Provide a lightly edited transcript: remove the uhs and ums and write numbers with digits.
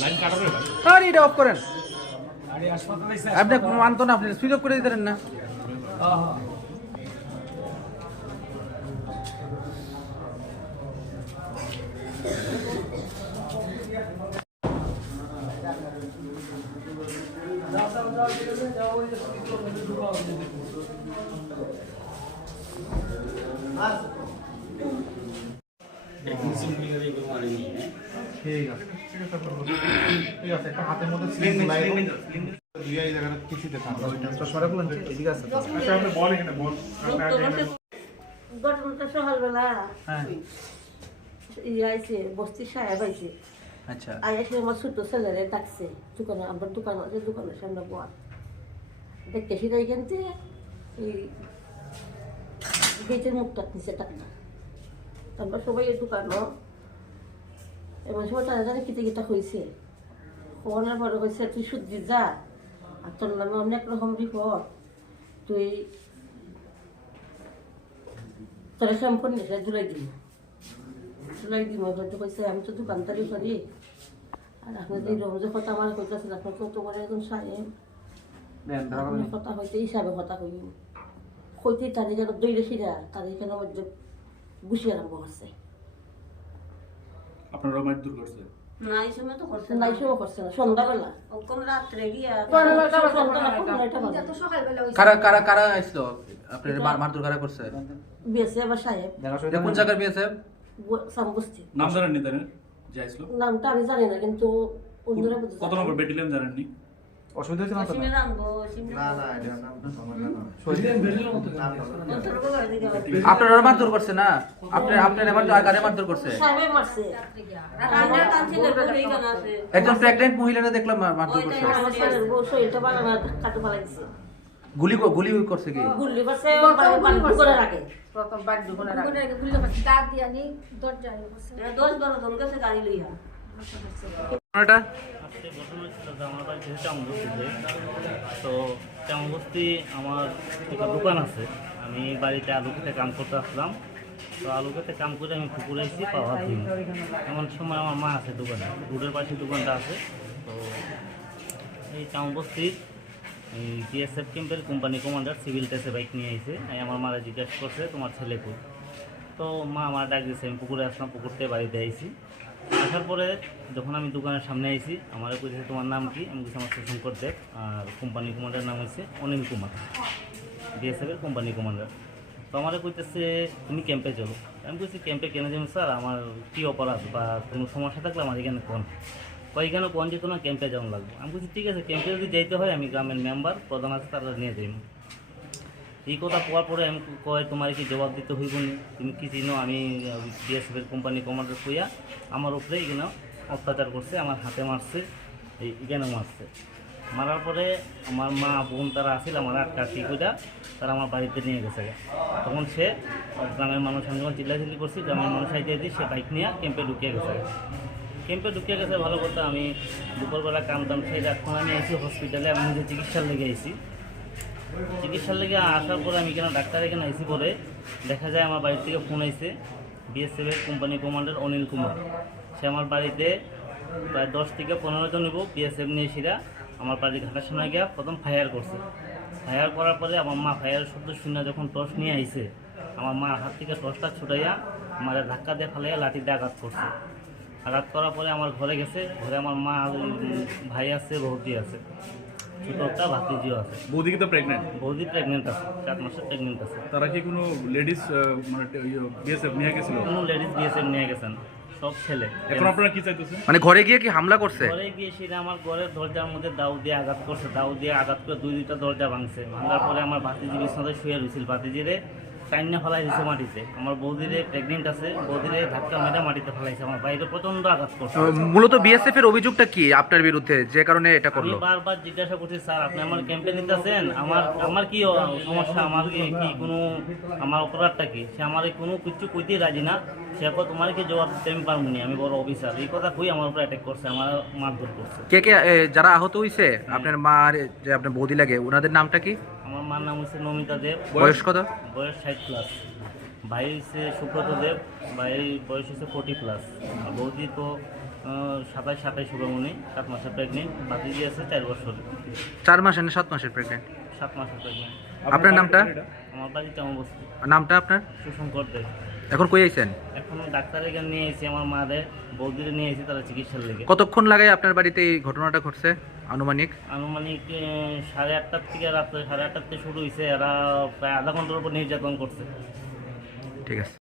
Line কাটাবে আরে এটা অফ করেন। আপনি মানতো না, আপনি সুইচ অফ করে দিতেন না। ঠিক আছে ঠিক আছে, একটা হাতের মধ্যে স্লিং লাই দুই এই জায়গাটা কিছুতে থাকবে ওই ট্রান্সফার করলেন ঠিক আছে। আচ্ছা আপনি বল এখানে বল ঘটনাটা সকালবেলা হ্যাঁ আইছে বস্তি সাহেব আইছে। আচ্ছা আইসে আমার ছোট ছেলেরে ডাকছে দোকানে, আমার দোকান আছে, দোকানের সামনে বল দেখতে সেটা এখান থেকে এই গেটের মুখটা নিচে টাকা। আমরা সবাই এই দোকানও এবার সময় তারা জানে কিতে কিটা হয়েছে। খবরের পরে হয়েছে তুই শুদ্ধি যা, আর তোর নামে অনেক রকম রিপোর্ট, তুই তোরা শ্যাম্পন নিয়ে জুলাই দিন হয়তো কইছে আমি তো দোকানদারি করি। আর আপনার যে রোজ কথা আমার কইতেছেন, আপনার কত বড় একজন সাহেব কথা হইতে হিসাবে কথা কই হইতে তাদের যেন দৈরে সিরা তাদের কেন মধ্যে বুঝি আরম্ভ করছে। আপনারা মারধর করছে? না এই সময় তো করছে না, এই সময় করছে না, সন্ধ্যাবেলা কোন রাত্রে গিয়া কারা কারা কারা আইছিল আপনার মারধর কারা করছে? বিএসএফ বা সাহেব। কোন জায়গার বিএসএফ? সামবস্তি। নাম জানেন নি তার যে আইছিল? নামটা আমি জানি না, কিন্তু অন্যরা বুঝতে কত নম্বর ব্যাটালিয়ন জানেন নি? অসুবিধা হচ্ছে না তো? না না এটা নামটা আমার জানা আপনারা মারধর করছে না? আপনার আপনার এবার গাড়ি মারধর করছে? সাহেব মারছে। আমার কাছে বলেই গান আছে। একজন প্রেগন্যান্ট মহিলারা দেখলাম মারধর করছে। আমার ছেলের বউ শরীরটা ভালো না, কাটু ফেলা দিছে। গুলি গুলি করছে কি? গুলি করছে বাড়ি ঢুকানোর আগে। প্রথম বাড়ি ঢুকানোর আগে গুলি করছে, দাগ দিয়া নি দরজায় বসে। 10-12 জন গেছে গাড়ি লইয়া। এটা আজকে ঘটনা ছিল যে আমার বাড়িতে চামবস্তিতে, তো চামবস্তি আমার একটা দোকান আছে, আমি বাড়িতে আলু খেতে কাম করতে আসলাম। তো আলু খেতে কাম করে আমি পুকুরে এসেছি পাওয়ার দিন, এমন সময় আমার মা আছে দোকানে, রোডের পাশে দোকানটা আছে। তো এই চামবস্তির এই বিএসএফ ক্যাম্পের কোম্পানি কমান্ডার সিভিল ড্রেসে বাইক নিয়ে এসে আমার মারা জিজ্ঞাসা করছে তোমার ছেলে কই। তো মা আমার ডাক দিয়েছে, আমি পুকুরে আসলাম, পুকুর থেকে বাড়িতে আইছি। আসার পরে যখন আমি দোকানের সামনে আইছি, আমার কইছে তোমার নাম কি? আমি বলছি আমার সুশঙ্কর দেব, আর কোম্পানি কমান্ডার নাম হচ্ছে অনিল কুমার, বিএসএফের কোম্পানি কমান্ডার। তো আমার কইতেছে তুমি ক্যাম্পে চলো। আমি বলছি ক্যাম্পে কেন যাবো স্যার, আমার কী অপরাধ বা কোনো সমস্যা থাকলে আমার এখানে কোন এখানে কোন যেত না, ক্যাম্পে যাওয়া লাগবে। আমি বলছি ঠিক আছে, ক্যাম্পে যদি যাইতে হয় আমি গ্রামের মেম্বার প্রধান আছে তারা নিয়ে যাইব। এই কথা কোয়ার পরে আমি কয় তোমার কি জবাব দিতে হইব নি, তুমি কি চিনো আমি বিএসএফের কোম্পানি কমান্ডার কইয়া আমার উপরে এখানে অত্যাচার করছে, আমার হাতে মারছে, এখানে মারছে। মারার পরে আমার মা বোন তারা আসছিল, আমার কাকি কইরা তারা আমার বাড়িতে নিয়ে গেছে। তখন সে গ্রামের মানুষ, আমি যখন চিল্লাচিল্লি করছি গ্রামের মানুষ আইতে দিয়ে সে বাইক নিয়ে ক্যাম্পে ঢুকিয়ে গেছে। ক্যাম্পে ঢুকিয়ে গেছে ভালো কথা, আমি দুপুরবেলা কাম টাম সেই এখন আমি আইসি হসপিটালে, আমি নিজে চিকিৎসার লেগে আইসি। চিকিৎসার লেগে আসার পরে আমি এখানে ডাক্তার এখানে আইসি পরে দেখা যায় আমার বাড়ির থেকে ফোন আইছে বিএসএফের কোম্পানি কমান্ডার অনিল কুমার। সে আমার বাড়িতে প্রায় 10 থেকে 15 জন নেব বিএসএফ নিয়ে এসিরা আমার বাড়ির ঘাটার সামনে গিয়া প্রথম ফায়ার করছে। ফায়ার করার পরে আমার মা ফায়ার শব্দ শুনে যখন টর্চ নিয়ে আইছে, আমার মা হাত থেকে টর্চটা ছুটাইয়া আমার ধাক্কা দিয়ে ফালাইয়া লাঠি দিয়ে আঘাত করছে। আঘাত করার পরে আমার ঘরে গেছে, ঘরে আমার মা ভাই আছে, বৌদি আছে, ছোটো একটা ভাতিজিও আছে। বৌদি কি তো প্রেগন্যান্ট? বৌদি প্রেগনেন্ট আছে, 7 মাসের প্রেগনেন্ট আছে। তারা কি কোনো লেডিস মানে বিএসএফ নিয়ে গেছিল? কোনো লেডিস বিএসএফ নিয়ে গেছেন, সব ছেলে। এখন আপনারা কি চাইতেছেন? মানে ঘরে গিয়ে কি হামলা করছে? ঘরে গিয়ে সেটা আমার ঘরের দরজার মধ্যে দাউ দিয়ে আঘাত করছে, দাউ দিয়ে আঘাত করে 2-2টা দরজা ভাঙছে। ভাঙার পরে আমার ভাতিজি বিছনাতে শুয়ে রয়েছিল, ভাতিজিরে টাইনে ফেলাই দিয়েছে মাটিতে। আমার বৌদিরে প্রেগনেন্ট আছে, বৌদিরে ধাক্কা মেরে মাটিতে ফেলাইছে, আমার বাইরে প্রচন্ড আঘাত করছে। মূলত বিএসএফ এর অভিযোগটা কি আপনার বিরুদ্ধে, যে কারণে এটা আমি করলো? বারবার জিজ্ঞাসা করছি স্যার আপনি আমার ক্যাম্পে নিতেছেন, আমার কি সমস্যা, আমার কি কোনো আমার অপরাধটা কি? সে আমার কোনো কিছু কইতেই রাজি না। সে তোমার কি জবাব দিতে আমি পারবো না, আমি বড় অফিসার, এই কথা কই আমার উপর অ্যাটাক করছে, আমার মারধর করছে। কে কে যারা আহত হইছে আপনার মা আর যে আপনার বৌদি লাগে, ওনাদের নামটা কি? আমার মার নাম হচ্ছে নমিতা দেব, বয়স কত? বয়স 60+। ভাই হচ্ছে সুব্রত দেব, ভাইয়ের বয়স হচ্ছে 40+। আর বৌদি তো 27 শুভমণি, 7 মাসের প্রেগনেন্ট। বাতিজি আছে 4 বছর, 4 মাস না 7 মাসের প্রেগনেন্ট? 7 মাসের প্রেগনেন্ট। আপনার নামটা? আমার বাড়ি চামবস্তি। নামটা আপনার? সুশঙ্কর দেব। এখন কই আইছেন? এখন ডাক্তারের এখানে নিয়ে এসেছি, আমার মাদের বৌদিরে নিয়ে এসেছি তারা চিকিৎসার লেগে। কতক্ষণ লাগে আপনার বাড়িতে এই ঘটনাটা ঘটছে আনুমানিক? আনুমানিক 8:30 থেকে, রাত্রে 8:30 থেকে শুরু হয়েছে। এরা প্রায় আধা ঘন্টার উপর নির্যাতন করছে। ঠিক আছে।